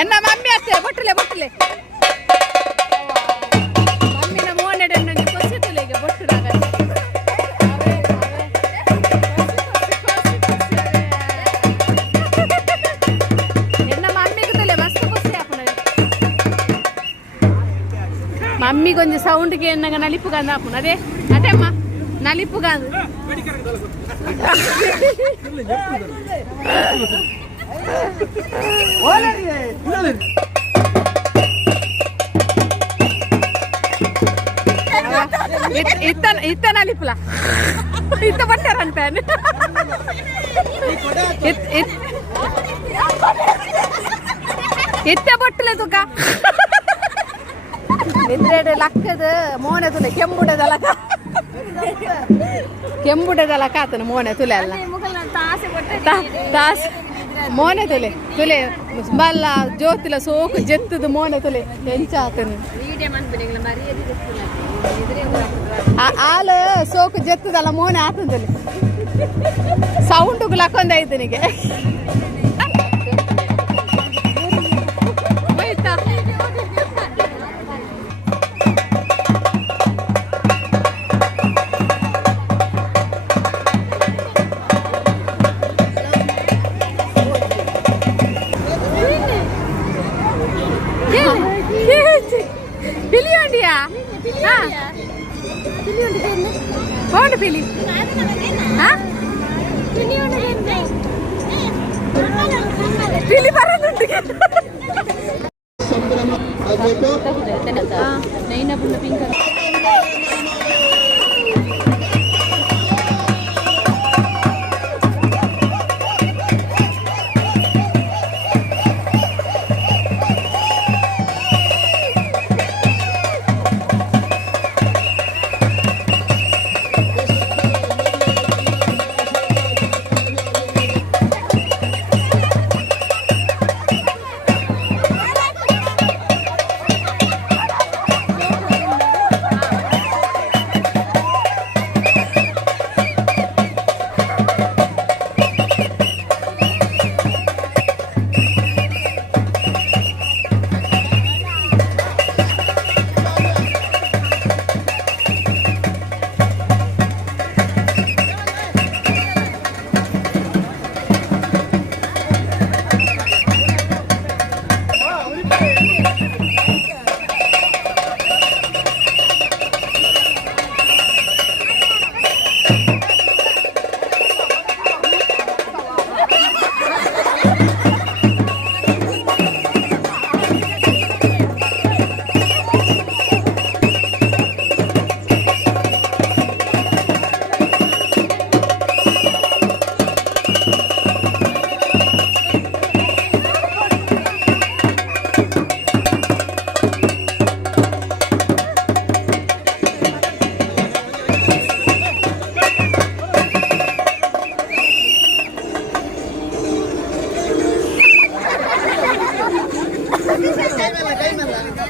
ಎನ್ನ ಮಮ್ಮಿ ಅತ್ತೆ ಬೊಟ್ಟಲೆ ಬೊಟ್ಟಲೆ ಮಮ್ಮಿನ ಮೋನೆಡೆ ನನಗೆ ಕೊಸಿ ತುಲೆಗೆ ಬೊಟ್ಟುಡಾಗ ಎನ್ನ ಮಮ್ಮಿಗೆ ತುಲೆ ಮಸ್ತ್ ಕೊಸಿ ಆಪುನ ಮಮ್ಮಿ ಕೊಂಚ ಸೌಂಡ್ಗೆ ಎನ್ನಗ ನಲಿಪುಗಂದ ಆಪುನ ಅದೇ ಅಟೆಮ್ಮ ನಲಿಪುಗಂದ ಇತ್ತ ನಲಿಪುಲ ಇತ್ತ ಬಟ್ಟಾರನ್ ಪ್ಯಾನ್ ಇತ್ತ ಬೊಟ್ಟಲೆ ತುಕ ಇಂದ್ರೇಡೆ ಲಕ್ಕದ ಮೋನೆ ತುಲೆ ಕೆಂಬುಡದಲ್ಲ ಕಾತನ ಮೋನೆ ತುಲೆ ಅಲ್ಲ ತಾಸೆ ಮೋನೆ ತುಲೆ ತುಲೆ ಬಲ್ಲ ಜ್ಯೋತಿಲ ಸೋಕು ಜೆತ್ತದು ಮೋನೆ ತುಲೆ ಎಂಚ ಆತನು ಹಾಲು ಸೋಕು ಜೆತ್ತದಲ್ಲ ಮೋನೆ ಆತನ ತುಲೆ ಸೌಂಡುಗು ಲಕ್ಕೊಂದ ಐತನಿಗೆ పిలి పిలి పరదుండి నైనా పుల్ల పింక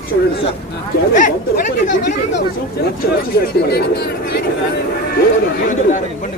చూడండి సార్ కేవలం 100 రూపాయల కోసం రచ్చ చేస్తున్నారు. బండి